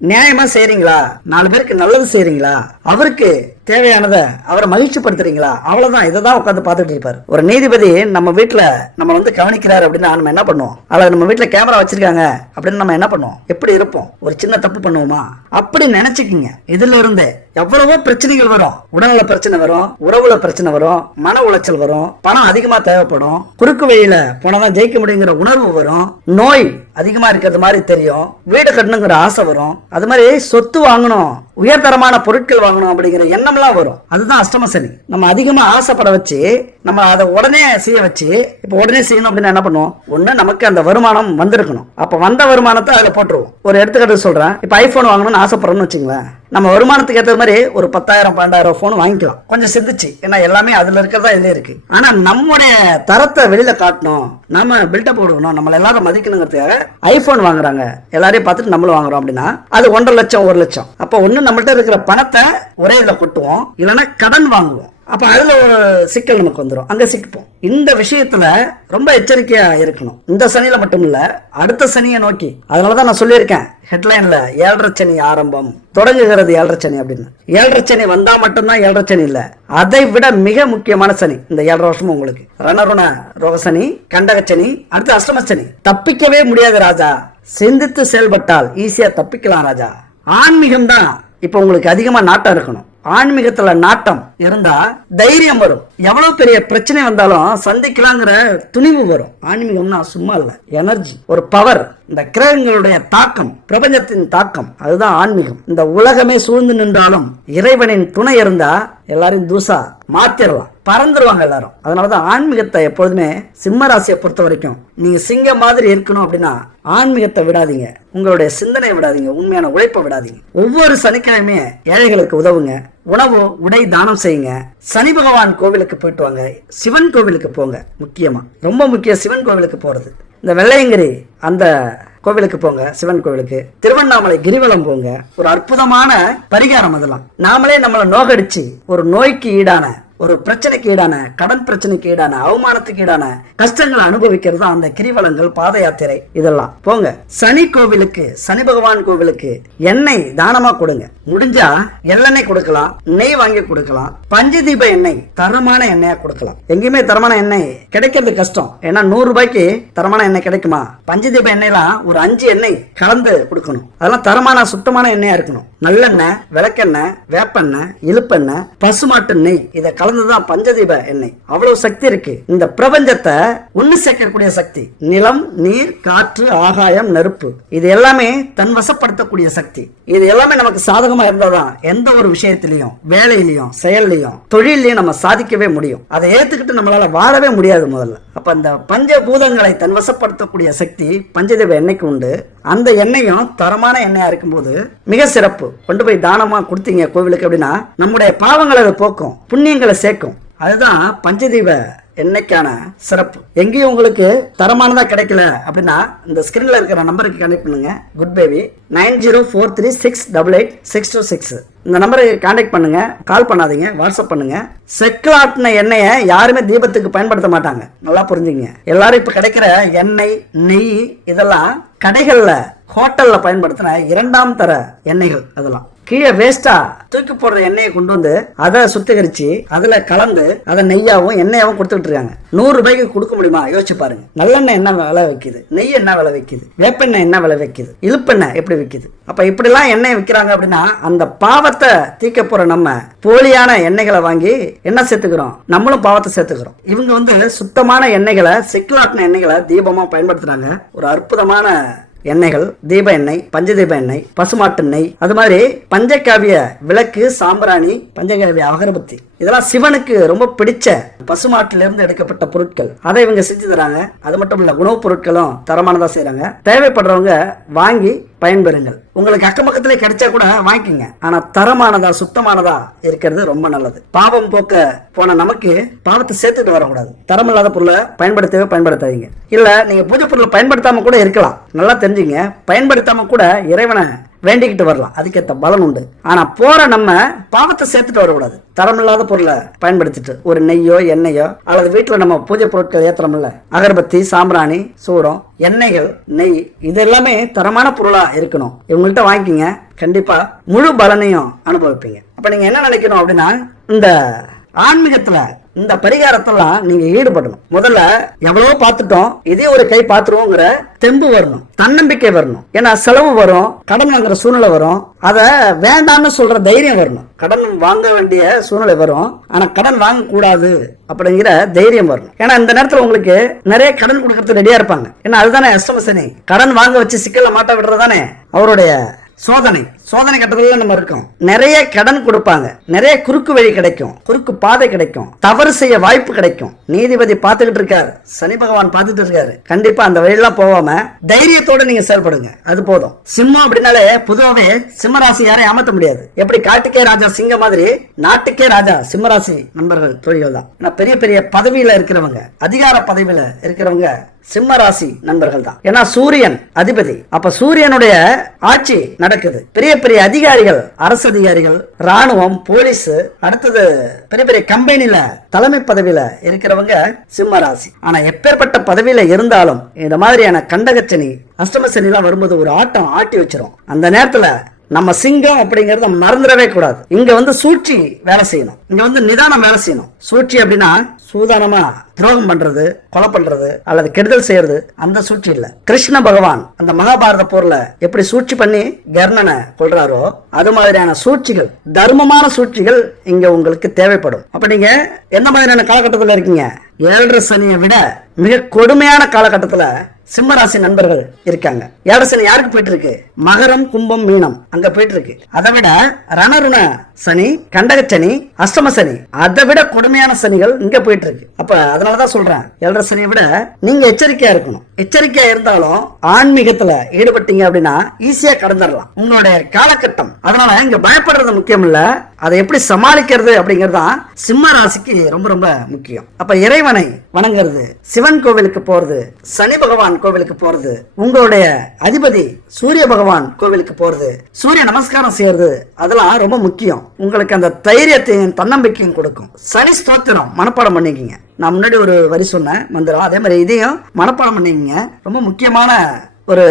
A: நியாயமா செய்றீங்களா? நாலு பேருக்கு நல்லது செய்றீங்களா? அவருக்கு தேவையானதை அவரை மகிழ்ச்சி படுத்துறீங்களா அவ்வளவுதான். இதை தான் உட்காந்து பார்த்துட்டு இருப்பார். ஒரு நீதிபதி நம்ம வீட்டுல நம்ம வந்து கவனிக்கிறாரு அப்படின்னு நம்ம என்ன பண்ணுவோம்? அல்லது நம்ம வீட்டுல கேமரா வச்சிருக்காங்க அப்படின்னு நம்ம என்ன பண்ணுவோம்? எப்படி இருப்போம்? ஒரு சின்ன தப்பு பண்ணுவோமா? அப்படி நினைச்சுக்கிங்க. இதுல இருந்தே எவ்வளவோ பிரச்சனைகள் வரும். உடல்நல பிரச்சனை வரும் உறவுல பிரச்சனை வரும் மன உளைச்சல் வரும் பணம் அதிகமா தேவைப்படும் குறுக்கு வழியில போனதான் ஜெயிக்க முடியுங்கிற உணர்வு வரும் நோய் அதிகமா இருக்கிறது மாதிரி தெரியும். வீடு கட்டணுங்கிற ஆசை வரும். அது மாதிரி சொத்து வாங்கணும் உயர்தரமான பொருட்கள் வாங்கணும் அப்படிங்கிற எண்ணம்லாம் வரும். அதுதான் அஷ்டம சனி. நம்ம அதிகமா ஆசைப்பட வச்சு நம்ம அதை உடனே செய்ய வச்சு இப்போ உடனே செய்யணும் அப்படின்னு என்ன பண்ணுவோம்? ஒண்ணு நமக்கு அந்த வருமானம் வந்திருக்கணும். அப்ப வந்த வருமானத்தை அதுல போட்டுருவோம். ஒரு எடுத்துக்காட்டு சொல்றேன். இப்போ ஐபோன் வாங்கணும்னு ஆசைப்படுறோம்னு வச்சுங்களேன். நம்ம வருமானத்துக்கு ஏற்ற மாதிரி ஒரு பத்தாயிரம் பன்னெண்டாயிரம் ஃபோன் வாங்கிக்கலாம். கொஞ்சம் சிந்திச்சு. ஏன்னா எல்லாமே அதுல இருக்கிறதா இதுல இருக்கு. ஆனா நம்முடைய தரத்தை வெளியில காட்டணும். நம்ம பில்டப் போடணும். நம்மள எல்லாரும் மதிக்கணுங்கிறதுக்காக ஐபோன் வாங்குறாங்க. எல்லாரையும் பார்த்துட்டு நம்மளும் வாங்குறோம் அப்படின்னா அது ஒன்றரை லட்சம் ஒரு லட்சம். அப்போ ஒன்று நம்மள்ட்ட இருக்கிற பணத்தை ஒரே இதில் கொட்டுவோம். இல்லைன்னா கடன் வாங்குவோம். அப்போ அதில் ஒரு சிக்கல் நமக்கு வந்துடும் அங்கே சிக்கிப்போம். இந்த விஷயத்தில் ரொம்ப எச்சரிக்கையாக இருக்கணும். இந்த சனியில் மட்டும் இல்லை அடுத்த சனியை நோக்கி. அதனால தான் நான் சொல்லியிருக்கேன் ஹெட்லைனில் ஏழரை சனி ஆரம்பம் தொடங்குகிறது ஏழரை சனி அப்படின்னு. ஏழரை சனி வந்தால் மட்டும்தான் ஏழரை சனி இல்லை. அதை விட மிக முக்கியமான சனி இந்த ஏழரை வருஷமும் உங்களுக்கு. ரணருண ரோகசனி கண்டகச்சனி அடுத்து அஷ்டம சனி. தப்பிக்கவே முடியாது ராஜா. சிந்தித்து செயல்பட்டால் ஈஸியாக தப்பிக்கலாம் ராஜா. ஆன்மீகம் தான் இப்போ உங்களுக்கு அதிகமாக நாட்டம் இருக்கணும். ஆன்மீகத்துல நாட்டம் இருந்தா தைரியம் வரும். எவ்வளவு பெரிய பிரச்சனை வந்தாலும் சந்திக்கலாங்கிற துணிவு வரும். ஆன்மீகம்னா சும்மா இல்ல எனர்ஜி ஒரு பவர் இந்த கிரகங்களுடைய தாக்கம் பிரபஞ்சத்தின் தாக்கம் அதுதான் ஆன்மீகம். இந்த உலகமே சூழ்ந்து நின்றாலும் இறைவனின் துணை இருந்தா எல்லாரையும் தூசா மாத்திரலாம். பறந்துருவாங்க எல்லாரும். அதனாலதான் ஆன்மீகத்தை எப்பொழுதுமே சிம்ம ராசியை பொறுத்த வரைக்கும் நீங்க சிங்கம் மாதிரி இருக்கணும் அப்படின்னா ஆன்மீகத்தை விடாதீங்க. உங்களுடைய சிந்தனை விடாதீங்க. உண்மையான உழைப்பை விடாதீங்க. ஒவ்வொரு சனிக்கிழமையும் ஏழைகளுக்கு உதவுங்க. உணவு உடை தானம் செய்யுங்க. சனி பகவான் கோவிலுக்கு போயிட்டு வாங்க. சிவன் கோவிலுக்கு போங்க. முக்கியமா. ரொம்ப முக்கியம் சிவன் கோவிலுக்கு போறது. இந்த வெள்ளையங்கிரி அந்த கோவிலுக்கு போங்க. சிவன் கோவிலுக்கு. திருவண்ணாமலை கிரிவலம் போங்க. ஒரு அற்புதமான பரிகாரம் அதெல்லாம். நாமளே நம்மளை நோகடிச்சு ஒரு நோய்க்கு ஈடான ஒரு பிரச்சனைக்கு ஈடான கடன் பிரச்சனைக்கு ஈடான அவமானத்துக்கு ஈடான கஷ்டங்களை அனுபவிக்கிறது தான் அந்த கிரிவலங்கள் பாத யாத்திரை இதெல்லாம். போங்க. சனி கோவிலுக்கு சனி பகவான் கோவிலுக்கு எண்ணெய் தானமா கொடுங்க. முடிஞ்சா எள்ளெண்ணெய் கொடுக்கலாம் நெய் வாங்கி கொடுக்கலாம் பஞ்சதீப எண்ணெய் தரமான எண்ணெயா கொடுக்கலாம். எங்கேயுமே தரமான எண்ணெய் கிடைக்கிறது கஷ்டம். ஏன்னா நூறு ரூபாய்க்கு தரமான எண்ணெய் கிடைக்குமா? பஞ்சதீப எண்ணெய்லாம் ஒரு அஞ்சு எண்ணெய் கலந்து கொடுக்கணும். அதெல்லாம் தரமான சுத்தமான எண்ணெயா இருக்கணும். நல்லெண்ணெய் விளக்கெண்ணெய் வேப்பெண்ணெய் இழுப்பெண்ணெய் பசுமாட்டு நெய் இதை கலந்துதான் பஞ்சதீப எண்ணெய் அவ்வளவு சக்தி இருக்கு. இந்த பிரபஞ்சத்தை ஒன்னு சேர்க்கக்கூடிய சக்தி நிலம் நீர் காற்று ஆகாயம் நெருப்பு இது எல்லாமே தன் வசப்படுத்தக்கூடிய சக்தி. இது எல்லாமே நமக்கு சாதகமா இருந்தாதான் எந்த ஒரு விஷயத்திலையும் வேலையிலையும் செயல்லையும் தொழிலையும் நம்ம சாதிக்கவே முடியும். அதை ஏத்துக்கிட்டு நம்மளால வாழவே முடியாது முதல்ல. அப்ப இந்த பஞ்சபூதங்களை தன் வசப்படுத்தக்கூடிய சக்தி பஞ்சதீப எண்ணெய்க்கு உண்டு. அந்த எண்ணெயும் தரமான எண்ணெயா இருக்கும்போது மிக சிறப்பு. கொண்டு போய் தானமா கொடுத்தீங்க கோவிலுக்கு அப்படின்னா நம்முடைய பாவங்களை போக்கும் புண்ணியங்களை சேர்க்கும். அதுதான் பஞ்சதீப என்னைக்கான சிறப்பு. எங்கேயும் உங்களுக்கு தரமானதா கிடைக்கல அப்படின்னா இந்த ஸ்கிரீன்ல இருக்கிற நம்பருக்கு கனெக்ட் பண்ணுங்க. Good baby nine zero four three six double eight six two six இந்த நம்பருக்கு கான்டாக்ட் பண்ணுங்க. கால் பண்ணாதீங்க. வாட்ஸ்அப் பண்ணுங்க. செக்கிலாட்டின எண்ணெயை யாருமே தீபத்துக்கு பயன்படுத்த மாட்டாங்க. நல்லா புரிஞ்சுங்க எல்லாரும் இப்போ கிடைக்கிற எண்ணெய் நெய் இதெல்லாம் கடைகளில் ஹோட்டலில் பயன்படுத்தின இரண்டாம் தர எண்ணெய்கள் அதெல்லாம். கீழே வேஸ்டா தூக்கி போடுற எண்ணெயை கொண்டு வந்து அதை சுத்திகரிச்சு அதுல கலந்து அதை நெய்யாவும் எண்ணெயாவும் கொடுத்துட்டு இருக்காங்க நூறு ரூபாய்க்கு கொடுக்க முடியுமா? யோசிச்சு பாருங்க. நல்லெண்ணெய் என்ன விலை வைக்குது நெய் என்ன விலை வைக்குது வேப்பெண்ணெய் என்ன விலை வைக்குது இழுப்பெண்ணெய் எப்படி விக்குது அப்ப இப்படிலாம் எண்ணெய் விற்கிறாங்க அப்படின்னா அந்த பாவத்தை தீக்க போற நம்ம போலியான எண்ணெய்களை வாங்கி என்ன சேர்த்துக்கிறோம்? நம்மளும் பாவத்தை சேர்த்துக்கிறோம். இவங்க வந்து சுத்தமான எண்ணெய்களை செக்குலாட்டின எண்ணெய்களை தீபமா பயன்படுத்துறாங்க. ஒரு அற்புதமான எண்ணெய்கள் தீப எண்ணெய் பஞ்சதீப எண்ணெய் பசுமாட்டு எண்ணெய் அது மாதிரி பஞ்சகாவிய விளக்கு சாம்பிராணி பஞ்சகாவிய அகரபத்தி. இதெல்லாம் சிவனுக்கு ரொம்ப பிடிச்ச பசுமாட்டிலிருந்து எடுக்கப்பட்ட பொருட்கள். அதை இவங்க செஞ்சு தராங்க. அது மட்டும் இல்ல உணவுப் பொருட்களும் தரமானதா செய்யறாங்க தேவைப்படுறவங்க வாங்கி பயன்பெறுங்கள். உங்களுக்கு அக்கம் பக்கத்திலே கிடைச்சா கூட வாங்கிக்கோங்க. ஆனா தரமானதா சுத்தமானதா இருக்கிறது ரொம்ப நல்லது. பாவம் போக்க போன நமக்கு பாவத்தை சேர்த்துட்டு வரக்கூடாது. தரம் இல்லாத பொருளை பயன்படுத்தவே பயன்படுத்தாதீங்க. இல்ல நீங்க பூஜை பொருளை பயன்படுத்தாம கூட இருக்கலாம். நல்லா தெரிஞ்சுங்க. பயன்படுத்தாம கூட இறைவனை வேண்டிக்கிட்டு வரலாம். அதுக்கேற்ற பலன் உண்டு. ஆனா போற நம்ம பாவத்தை சேர்த்துட்டு வரக்கூடாது. தரமில்லாத பொருளை பயன்படுத்திட்டு ஒரு நெய்யோ எண்ணெயோ அல்லது வீட்டுல நம்ம பூஜை பொருட்கள் ஏத்துறோம்ல அகர்பத்தி சாம்பிராணி சூடம் எண்ணெய்கள் நெய் இது எல்லாமே தரமான பொருளா இருக்கணும். இவங்கள்ட்ட வாங்கிக்கிங்க. கண்டிப்பா முழு பலனையும் அனுபவிப்பீங்க. அப்ப நீங்க என்ன நினைக்கணும் அப்படின்னா இந்த ஆன்மீகத்துல இந்த பரிகாரத்தெல்லாம் நீங்க ஈடுபடணும். முதல்ல எவ்வளவோ பார்த்துட்டோம். இதே ஒரு கை பார்த்துருவோங்கிற தெம்பு வரணும். தன்னம்பிக்கை வரணும். ஏன்னா செலவு வரும். கடன் வாங்குற சூழ்நிலை வரும். அதை வேண்டாம்னு சொல்ற தைரியம் வரணும். கடன் வாங்க வேண்டிய சூழ்நிலை வரும். ஆனா கடன் வாங்க கூடாது அப்படிங்கிற தைரியம் வரணும். ஏன்னா இந்த நேரத்தில் உங்களுக்கு நிறைய கடன் கொடுக்கறது ரெடியா இருப்பாங்க. ஏன்னா அதுதானே அஷ்டமசனி கடன் வாங்க வச்சு சிக்கல மாட்ட விடுறதானே அவருடைய சோதனை. சோதனை கட்டத்துல நம்ம இருக்கோம். நிறைய கடன் கொடுப்பாங்க. நிறைய குறுக்கு வழி கிடைக்கும். குறுக்கு பாதை கிடைக்கும். தவறு செய்ய வாய்ப்பு கிடைக்கும். நீதிபதி பார்த்துக்கிட்டு இருக்காரு. சனி பகவான் பார்த்துட்டு இருக்காரு. கண்டிப்பா அந்த வழியெல்லாம் போகாம தைரியத்தோட நீங்க செயல்படுங்க. அது போதும். சிம்மம் அப்படின்னாலே பொதுவாகவே சிம்மராசி யாரையும் அமர்த்த முடியாது. எப்படி காட்டுக்கே ராஜா சிங்கம் மாதிரி நாட்டுக்கே ராஜா சிம்மராசி நண்பர்கள் தொழில்கள் தான். ஏன்னா பெரிய பெரிய பதவியில இருக்கிறவங்க அதிகார பதவியில இருக்கிறவங்க சிம்ம ராசி நண்பர்கள் தான். ஏன்னா சூரியன் அதிபதி. அப்ப சூரியனுடைய ஆட்சி நடக்குது. பெரிய பெரிய அதிகாரிகள் அரசு அதிகாரிகள் ராணுவம் போலீஸ் அடுத்தது பெரிய பெரிய கம்பெனில தலைமை பதவியில இருக்கிறவங்க சிம்ம ராசி. ஆனா எப்பேற்பட்ட பதவியில இருந்தாலும் இந்த மாதிரியான கண்டகச்சனி அஷ்டமசனி எல்லாம் வரும்போது ஒரு ஆட்டம் ஆட்டி வச்சிரும். அந்த நேரத்துல நம்ம சிங்கம் அப்படிங்கறத மறந்துடவே கூடாது. இங்க வந்து சூழ்ச்சி வேலை செய்யணும். இங்க வந்து நிதானம் வேலை செய்யணும். சூழ்ச்சி அப்படின்னா சூதானமா துரோகம் பண்றது கொலை பண்றது அல்லது கெடுதல் செய்யறது அந்த சூழ்ச்சி இல்ல. கிருஷ்ண பகவான் அந்த மகாபாரத போர்ல எப்படி சூழ்ச்சி பண்ணி கர்ணனை கொள்றாரோ அது மாதிரியான சூழ்ச்சிகள் தர்மமான சூழ்ச்சிகள் இங்க உங்களுக்கு தேவைப்படும். அப்ப நீங்க எந்த மாதிரியான காலகட்டத்தில் இருக்கீங்க? ஏழரை சனியை விட மிக கொடுமையான காலகட்டத்தில் சிம்மராசி நண்பர்கள் இருக்காங்க. ஏழரை யாருக்கு போயிட்டு இருக்கு மகரம் கும்பம் மீனம். அங்க போயிட்டு இருக்கு அதை விட ரணருண சனி கண்டக சனி அஷ்டம சனி அதை விட கொடுமையான சனிகள் இங்க போயிட்டு இருக்கு அப்ப அதனாலதான் சொல்றேன். ஏழரை சனியை விட நீங்க எச்சரிக்கையா இருக்கணும். எச்சரிக்கையா இருந்தாலும் ஆன்மீகத்துல ஈடுபட்டீங்க அப்படின்னா ஈஸியா கடந்துடலாம் உங்களுடைய காலகட்டம். அதனால இங்க பயப்படுறது முக்கியம் இல்ல அதை எப்படி சமாளிக்கிறது அப்படிங்கிறது தான் சிம்ம ராசிக்கு ரொம்ப ரொம்ப முக்கியம். அப்ப இறைவனை வணங்குறது சிவன் கோவிலுக்கு போறது சனி பகவான் கோவிலுக்கு போறது உங்களுடைய அதிபதி சூரிய பகவான் கோவிலுக்கு போறது சூரிய நமஸ்காரம் செய்யறது அதெல்லாம் ரொம்ப முக்கியம். உங்களுக்கு அந்த தைரியத்தையும் தன்னம்பிக்கையும் கொடுக்கும். சனி ஸ்தோத்திரம் மனப்பாடம் பண்ணிக்கிங்க. நான் முன்னாடி ஒரு வரி சொன்னேன் மந்திரம் அதே மாதிரி இதையும் மனப்பாடம் பண்ணிங்க ரொம்ப முக்கியமான ஒரு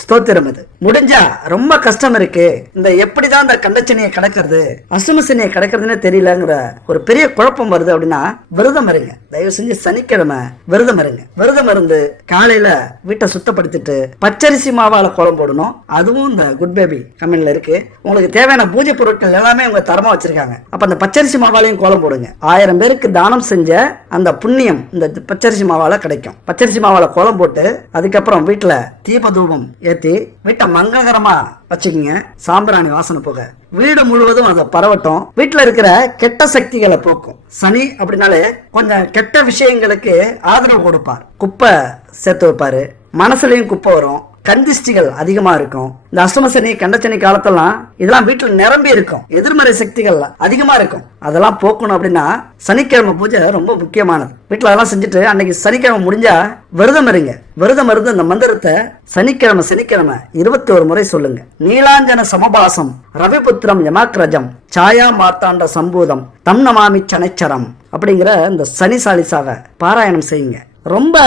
A: ஸ்தோத்திரம் இது முடிஞ்சா ரொம்ப கஷ்டம் இருக்கு. இந்த எப்படிதான் இந்த கண்டச்சனையை கடக்கிறது அசுமசனியை கடக்கிறதுனே தெரியலங்கிற ஒரு பெரிய குழப்பம் வருது அப்படின்னா விரதம் இருங்க. தயவு செஞ்சு சனிக்கிழமை விரதம் இருங்க. விரதம் இருந்து காலையில வீட்டை சுத்தப்படுத்திட்டு பச்சரிசி மாவால கோலம் போடணும். அதுவும் இந்த குட் பேபி கம்பெனில இருக்கு. உங்களுக்கு தேவையான பூஜை பொருட்கள் எல்லாமே உங்க தரமா வச்சிருக்காங்க. அப்ப அந்த பச்சரிசி மாவாலையும் கோலம் போடுங்க. ஆயிரம் பேருக்கு தானம் செஞ்ச அந்த புண்ணியம் இந்த பச்சரிசி மாவால கிடைக்கும். பச்சரிசி மாவால கோலம் போட்டு அதுக்கப்புறம் வீட்டுல தீப தூபம் ஏத்தி வீட்டை மங்களகரமா வச்சுக்கோங்க. சாம்பிராணி வாசனை போக. வீடு முழுவதும் அதை பரவட்டும். வீட்டில் இருக்கிற கெட்ட சக்திகளை போக்கும். சனி அப்படின்னாலே கொஞ்சம் கெட்ட விஷயங்களுக்கு ஆதரவு கொடுப்பார். குப்பை சேர்த்து வைப்பாரு. மனசுலயும் குப்பை வரும். கந்திஷ்டிகள் அதிகமா இருக்கும். இந்த அஷ்டமசனி கண்டச்சனி காலத்தெல்லாம் இதெல்லாம் வீட்டில் நிரம்பி இருக்கும். எதிர்மறை சக்திகள் அதிகமா இருக்கும். அதெல்லாம் போக்கணும் அப்படின்னா சனிக்கிழமை பூஜை ரொம்ப முக்கியமானது. வீட்டில் அதெல்லாம் செஞ்சுட்டு அன்னைக்கு சனிக்கிழமை முடிஞ்சா விரதம் இருங்க. விரதம் இருந்து அந்த மந்திரத்தை சனிக்கிழமை சனிக்கிழமை இருபத்தி ஒரு முறை சொல்லுங்க. நீலாஞ்சன சமபாசம் ரவிபுத்திரம் யமாக்ரஜம் சாயா மார்த்தாண்ட சம்பூதம் தம் நமாமி சனைச்சரம் அப்படிங்கிற இந்த சனி சாலிசாவை பாராயணம் செய்யுங்க. ரொம்ப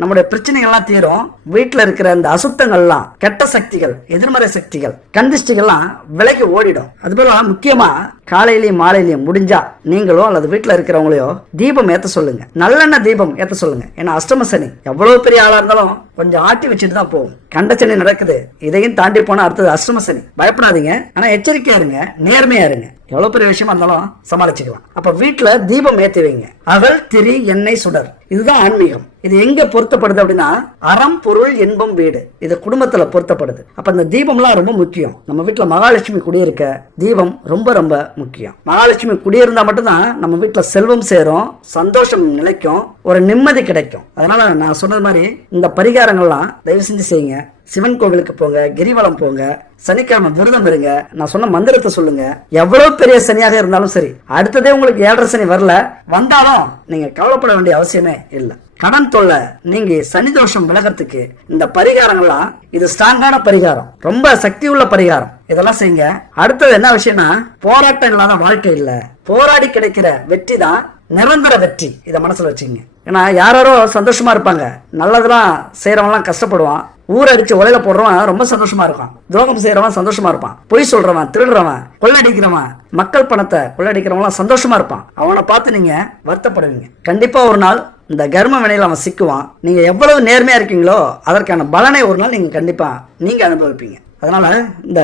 A: நம்முடைய பிரச்சனைகள்லாம் தீரும். வீட்டில் இருக்கிற இந்த அசுத்தங்கள்லாம் கெட்ட சக்திகள் எதிர்மறை சக்திகள் கந்திஷ்டிகள்லாம் விலகி ஓடிடும். அதுபோல முக்கியமா காலையிலையும் மாலையிலையும் முடிஞ்சா நீங்களோ அல்லது வீட்டில் இருக்கிறவங்களையோ தீபம் ஏற்ற சொல்லுங்க. நல்லெண்ணெய் தீபம் ஏற்ற சொல்லுங்க. ஏன்னா அஷ்டம சனி எவ்வளவு பெரிய ஆளா இருந்தாலும் கொஞ்சம் ஆட்டி வச்சுட்டு தான் போகும் கண்டச்சனி நடக்குது. இதையும் தாண்டி போனா அடுத்தது அஷ்டம சனி. பயப்படாதீங்க. ஆனா எச்சரிக்கையா இருங்க. நேர்மையா இருங்க. எவ்வளவு பெரிய விஷயமா இருந்தாலும் சமாளிச்சுக்கலாம். அப்ப வீட்டுல தீபம் ஏத்தி வைங்க. அகல் திரி எண்ணெய் சுடர். இதுதான் ஆன்மீகம். இது எங்க பொருத்தப்படுது அப்படின்னா அறம் பொருள் இன்பம் வீடு. இது குடும்பத்துல பொருத்தப்படுது. அப்ப இந்த தீபம்லாம் ரொம்ப முக்கியம். நம்ம வீட்டுல மகாலட்சுமி குடியிருக்க தீபம் ரொம்ப ரொம்ப முக்கியம். மகாலட்சுமி குடியிருந்தா மட்டும்தான் நம்ம வீட்டுல செல்வம் சேரும் சந்தோஷம் நிலைக்கும் ஒரு நிம்மதி கிடைக்கும். அதனால நான் சொன்னது மாதிரி இந்த பரிகாரம் பரிகாரங்கள்லாம் தயவு செஞ்சு செய்யுங்க. சிவன் கோவிலுக்கு போங்க கிரிவலம் போங்க சனிக்கிழமை விரதம் இருங்க. நான் சொன்ன மந்திரத்தை சொல்லுங்க. எவ்வளவு பெரிய சனியாக இருந்தாலும் சரி அடுத்ததே உங்களுக்கு ஏழரை சனி வரல வந்தாலும் நீங்க கவலைப்பட வேண்டிய அவசியமே இல்லை. கடன் தொல்லை நீங்க சனி தோஷம் விலகிறதுக்கு இந்த பரிகாரங்கள்லாம் இது ஸ்ட்ராங்கான பரிகாரம். ரொம்ப சக்தி உள்ள பரிகாரம். இதெல்லாம் செய்யுங்க. அடுத்தது என்ன விஷயம்னா போராட்டம் இல்லாத வாழ்க்கை இல்லை. போராடி கிடைக்கிற வெற்றி தான் நிரந்தர வெற்றி. இதை மனசில் வச்சுக்கோங்க. ஏன்னா யாரோ சந்தோஷமா இருப்பாங்க. நல்லதெல்லாம் செய்கிறவங்களாம் கஷ்டப்படுவான். ஊர் அடிச்சு உலையில போடுறவன் ரொம்ப சந்தோஷமா இருப்பான் துரோகம் செய்கிறவன் சந்தோஷமா இருப்பான். பொய் சொல்றவன் திருடுறவன் கொள்ளடிக்கிறவன் மக்கள் பணத்தை கொள்ளடிக்கிறவங்களாம் சந்தோஷமா இருப்பான். அவனை பார்த்து நீங்க வருத்தப்படுவீங்க. கண்டிப்பா ஒரு நாள் இந்த கர்ம வினையில் அவன் சிக்குவான். நீங்கள் எவ்வளவு நேர்மையாக இருக்கீங்களோ அதற்கான பலனை ஒரு நாள் நீங்கள் கண்டிப்பாக நீங்கள் அனுபவிப்பீங்க. அதனால் இந்த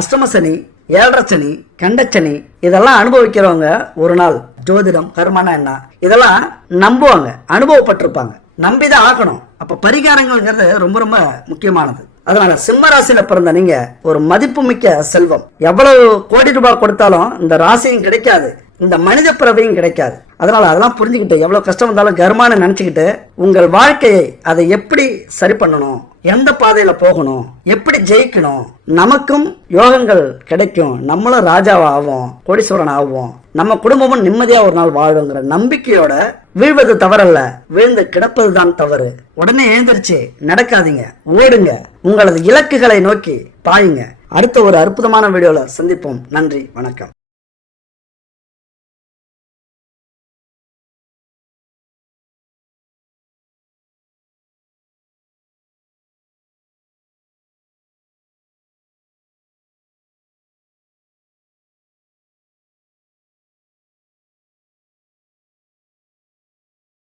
A: அஷ்டம சனி ஏழரை கண்டச்சனி இதெல்லாம் அனுபவிக்கிறவங்க ஒரு நாள் ஜோதிடம் கர்மனா என்ன? இதெல்லாம் நம்புவாங்க அனுபவப்பட்டிருப்பாங்க. நம்பிதான் ஆக்கணும் அப்ப பரிகாரங்கள்ங்கிறது ரொம்ப ரொம்ப முக்கியமானது. அதனால சிம்ம ராசியில பிறந்த நீங்க ஒரு மதிப்புமிக்க செல்வம். எவ்வளவு கோடி ரூபாய் கொடுத்தாலும் இந்த ராசியும் கிடைக்காது. இந்த மனித பிறவையும் கிடைக்காது. அதனால அதெல்லாம் புரிஞ்சுக்கிட்டு எவ்வளவு கஷ்டம் வந்தாலும் கர்மான்னு நினைச்சுக்கிட்டு உங்கள் வாழ்க்கையை அதை எப்படி சரி பண்ணணும்? எந்த பாதையில் போகணும்? எப்படி ஜெயிக்கணும்? நமக்கும் யோகங்கள் கிடைக்கும். நம்மளும் ராஜாவா ஆவோம் கோடீஸ்வரன் ஆவோம் நம்ம குடும்பமும் நிம்மதியாக ஒரு நாள் வாழுங்கிற நம்பிக்கையோட வீழ்வது தவறல்ல. வீழ்ந்து கிடப்பதுதான் தவறு. உடனே எழுந்திருச்சு நடக்காதீங்க. ஓடுங்க. உங்களது இலக்குகளை நோக்கி பாயுங்க. அடுத்த ஒரு அற்புதமான வீடியோவில் சந்திப்போம். நன்றி வணக்கம்.